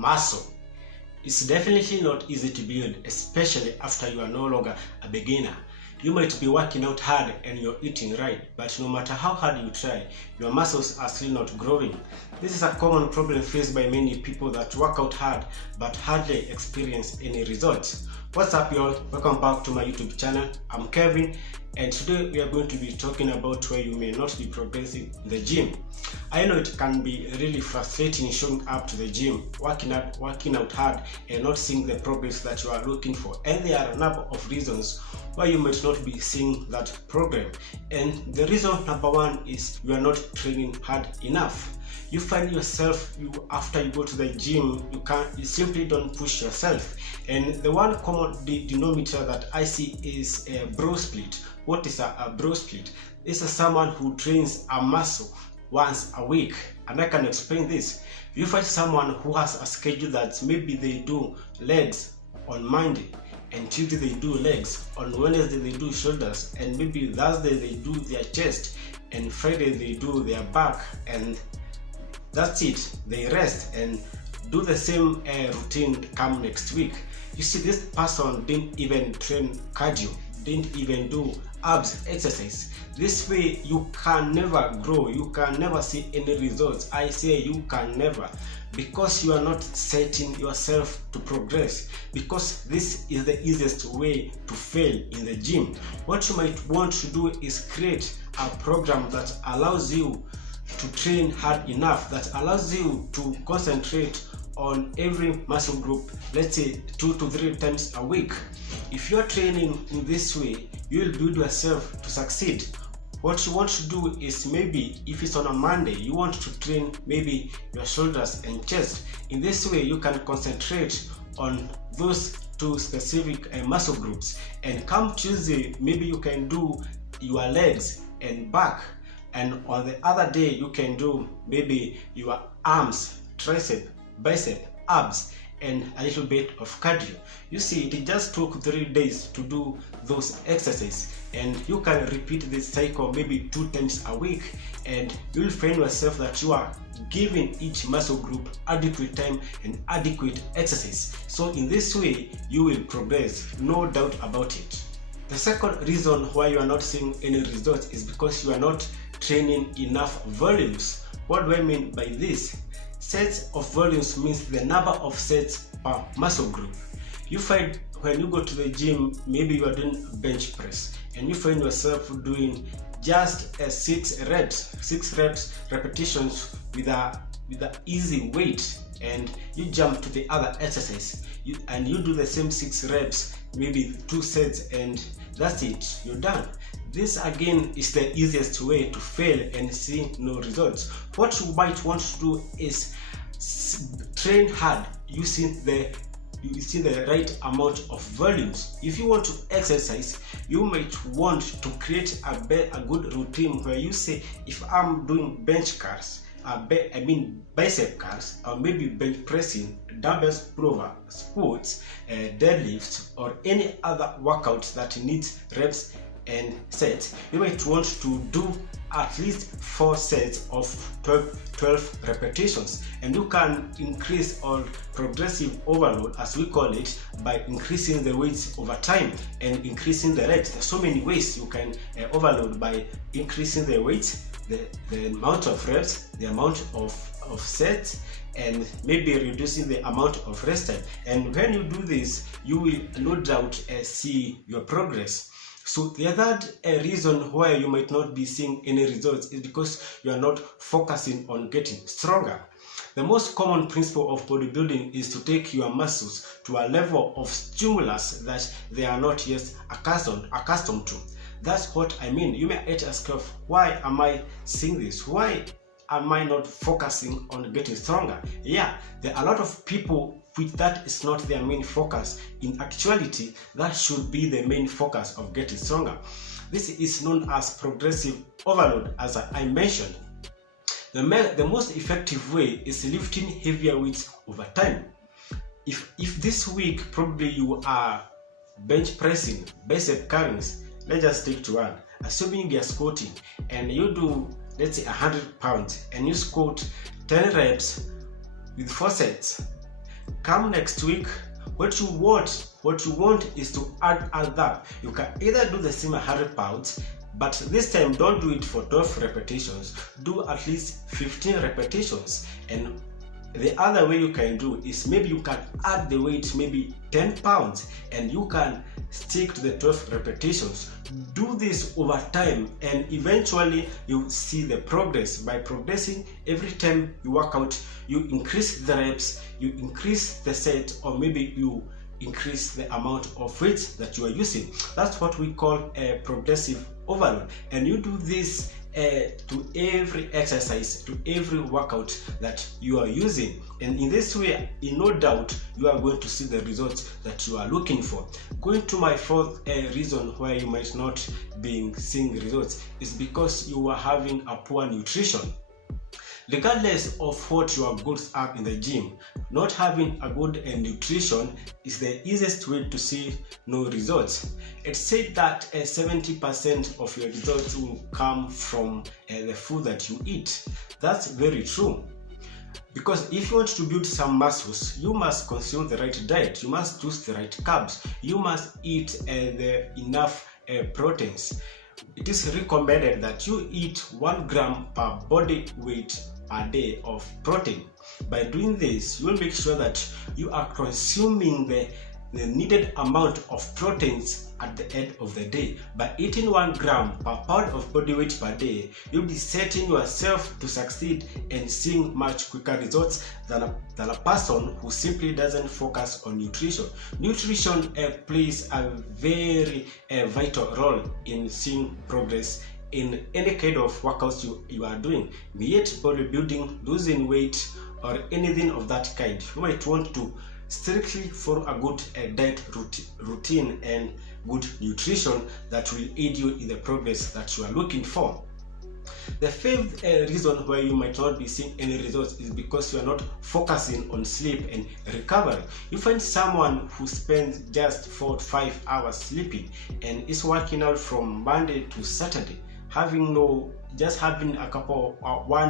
muscle. It's definitely not easy to build, especially after you are no longer a beginner. You might be working out hard and you're eating right, but no matter how hard you try, your muscles are still not growing. This is a common problem faced by many people that work out hard but hardly experience any results. What's up, y'all? Welcome back to my YouTube channel. I'm Kevin, and today we are going to be talking about why you may not be progressing in the gym. I know it can be really frustrating showing up to the gym, working out hard and not seeing the progress that you are looking for. And there are a number of reasons why you might not be seeing that progress. And the reason number one is you are not training hard enough. You find yourself, after you go to the gym, you simply don't push yourself. And the one common denominator that I see is a bro split. What is a bro split? This is someone who trains a muscle once a week, and I can explain this. You find someone who has a schedule that maybe they do legs on Monday, and Tuesday they do legs, on Wednesday they do shoulders, and maybe Thursday they do their chest, and Friday they do their back, and that's it. They rest and do the same routine come next week. You see, this person didn't even train cardio, didn't even do abs exercise. This way you can never grow, you can never see any results. I say you can never, because you are not setting yourself to progress, because this is the easiest way to fail in the gym. What you might want to do is create a program that allows you to train hard enough, that allows you to concentrate on every muscle group, let's say 2 to 3 times a week. If you're training in this way, you will build yourself to succeed. What you want to do is, maybe if it's on a Monday, you want to train maybe your shoulders and chest. In this way, you can concentrate on those 2 specific muscle groups. And come Tuesday, maybe you can do your legs and back. And on the other day, you can do maybe your arms, tricep, bicep, abs, and a little bit of cardio. You see, it just took 3 days to do those exercises, and you can repeat this cycle maybe 2 times a week, and you'll find yourself that you are giving each muscle group adequate time and adequate exercise. So in this way, you will progress, no doubt about it. The second reason why you are not seeing any results is because you are not training enough volumes. What do I mean by this? Sets of volumes means the number of sets per muscle group. You find when you go to the gym, maybe you are doing bench press, and you find yourself doing just 6 repetitions with a easy weight, and you jump to the other exercise, and you do the same 6 reps, maybe 2 sets, and that's it, you're done. This again is the easiest way to fail and see no results. What you might want to do is train hard using the right amount of volumes. If you want to exercise, you might want to create a good routine where you say, if I'm doing bench curls, bicep curls, or maybe bench pressing, dumbbells, pullover, squats, deadlifts, or any other workout that needs reps and sets, you might want to do at least 4 sets of 12 repetitions, and you can increase or progressive overload, as we call it, by increasing the weights over time and increasing the reps. There's so many ways you can overload: by increasing the weights, the amount of reps, the amount of sets, and maybe reducing the amount of rest time. And when you do this, you will no doubt see your progress. So the third reason why you might not be seeing any results is because you are not focusing on getting stronger. The most common principle of bodybuilding is to take your muscles to a level of stimulus that they are not yet accustomed to. That's what I mean. You may ask yourself, why am I seeing this? Why am I not focusing on getting stronger? Yeah, there are a lot of people which that is not their main focus. In actuality, that should be the main focus of getting stronger. This is known as progressive overload, as I mentioned. The most effective way is lifting heavier weights over time. If this week probably you are bench pressing, bicep curls, let's just stick to one. Assuming you're squatting and you do, let's say, 100 pounds, and you squat 10 reps with 4 sets. come next week, what you want is to add up. You can either do the same 100 pounds, but this time don't do it for 12 repetitions, do at least 15 repetitions. And the other way you can do is maybe you can add the weight, maybe 10 pounds, and you can stick to the 12 repetitions. Do this over time, and eventually you see the progress. By progressing, every time you work out, you increase the reps, you increase the set, or maybe you increase the amount of weight that you are using. That's what we call a progressive overload, and you do this to every exercise, to every workout that you are using, and in this way, in no doubt, you are going to see the results that you are looking for. Going to my fourth reason why you might not be seeing results is because you are having a poor nutrition. Regardless of what your goals are in the gym, not having a good nutrition is the easiest way to see no results. It's said that 70% of your results will come from the food that you eat. That's very true. Because if you want to build some muscles, you must consume the right diet, you must choose the right carbs, you must eat enough proteins. It is recommended that you eat 1 gram per body weight a day of protein. By doing this, you will make sure that you are consuming the needed amount of proteins at the end of the day. By eating 1 gram per pound of body weight per day, you'll be setting yourself to succeed and seeing much quicker results than a person who simply doesn't focus on nutrition. Nutrition plays a very vital role in seeing progress in any kind of workouts you are doing, be it bodybuilding, losing weight, or anything of that kind. You might want to strictly follow a good diet routine and good nutrition that will aid you in the progress that you are looking for. The fifth reason why you might not be seeing any results is because you are not focusing on sleep and recovery. You find someone who spends just 4 to 5 hours sleeping and is working out from Monday to Saturday, having one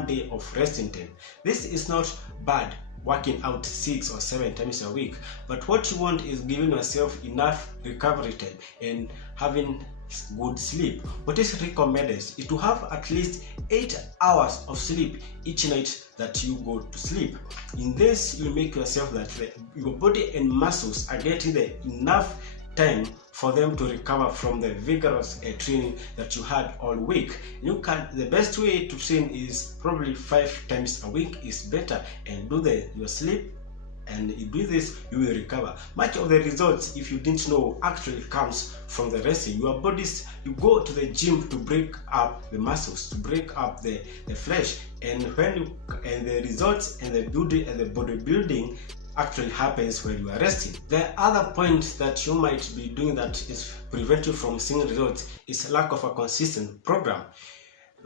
day of resting time. This is not bad, working out 6 or 7 times a week, but what you want is giving yourself enough recovery time and having good sleep. What is recommended is to have at least 8 hours of sleep each night that you go to sleep. In this, you make yourself that your body and muscles are getting enough time for them to recover from the vigorous training that you had all week. The best way to train is probably 5 times a week is better, and do your sleep, and you do this, you will recover. Much of the results, if you didn't know, actually comes from the resting. Your bodies, you go to the gym to break up the muscles, to break up the flesh, and the results and the beauty and the bodybuilding actually happens when you are resting. The other point that you might be doing that is prevent you from seeing results is lack of a consistent program.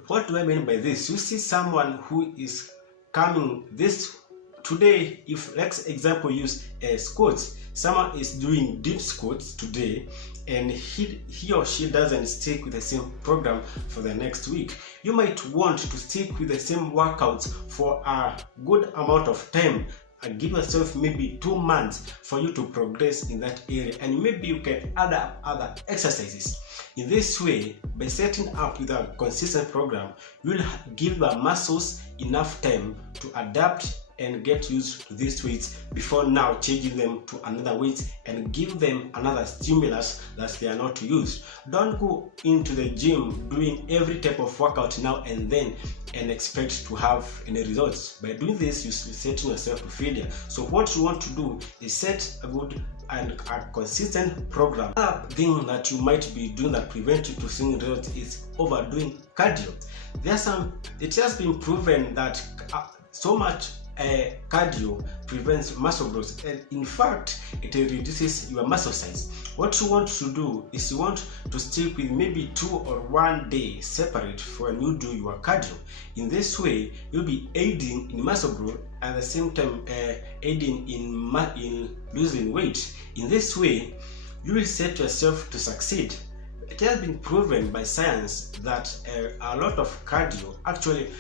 What do I mean by this? You see someone who is coming this today, if let's example use squats. Someone is doing deep squats today and he or she doesn't stick with the same program for the next week. You might want to stick with the same workouts for a good amount of time and give yourself maybe 2 months for you to progress in that area, and maybe you can add up other exercises. In this way, by setting up with a consistent program, you will give your muscles enough time to adapt and get used to these weights before now changing them to another weight and give them another stimulus that they are not used. Don't go into the gym doing every type of workout now and then and expect to have any results. By doing this, you're setting yourself to failure. So what you want to do is set a good and a consistent program. Another thing that you might be doing that prevents you to seeing results is overdoing cardio. It has been proven that so much cardio prevents muscle growth, and in fact it reduces your muscle size. What you want to do is you want to stick with maybe 2 or 1 day separate for when you do your cardio. In this way, you'll be aiding in muscle growth at the same time aiding in losing weight. In this way, you will set yourself to succeed. It has been proven by science that a lot of cardio actually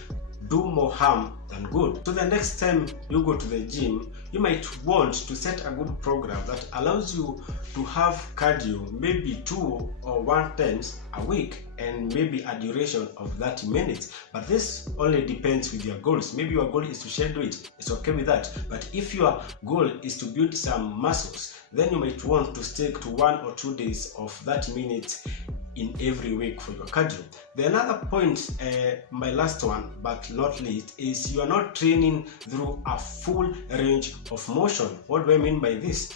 do more harm than good. So the next time you go to the gym, you might want to set a good program that allows you to have cardio maybe 2 or 1 times a week, and maybe a duration of 30 minutes. But this only depends with your goals. Maybe your goal is to shed weight, it's okay with that. But if your goal is to build some muscles, then you might want to stick to 1 or 2 days of 30 minutes in every week for your cardio. The another point, my last one but not least, is you are not training through a full range of motion. What do I mean by this?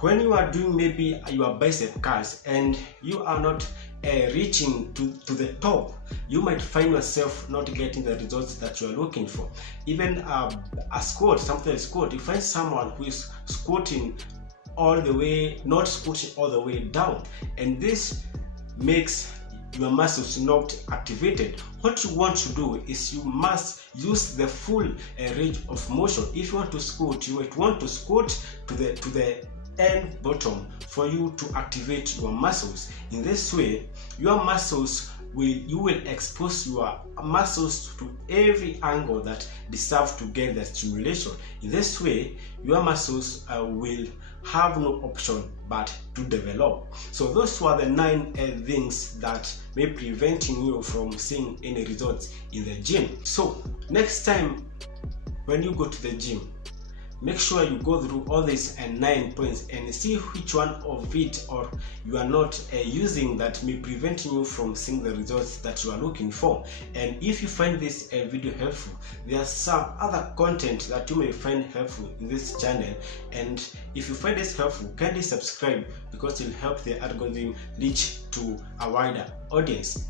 When you are doing maybe your bicep curls and you are not reaching to the top, you might find yourself not getting the results that you are looking for. Even a squat, something like squat, you find someone who is squatting all the way, not squatting all the way down, and this makes your muscles not activated. What you want to do is you must use the full range of motion. If you want to squat, you might want to squat to the end bottom for you to activate your muscles. In this way, your muscles you will expose your muscles to every angle that deserves to get the stimulation. In this way, your muscles will have no option but to develop. So those were the 9 things that may preventing you from seeing any results in the gym. So next time when you go to the gym, make sure you go through all these 9 points and see which one of it or you are not using that may prevent you from seeing the results that you are looking for. And if you find this video helpful, there are some other content that you may find helpful in this channel, and if you find this helpful, kindly subscribe because it will help the algorithm reach to a wider audience.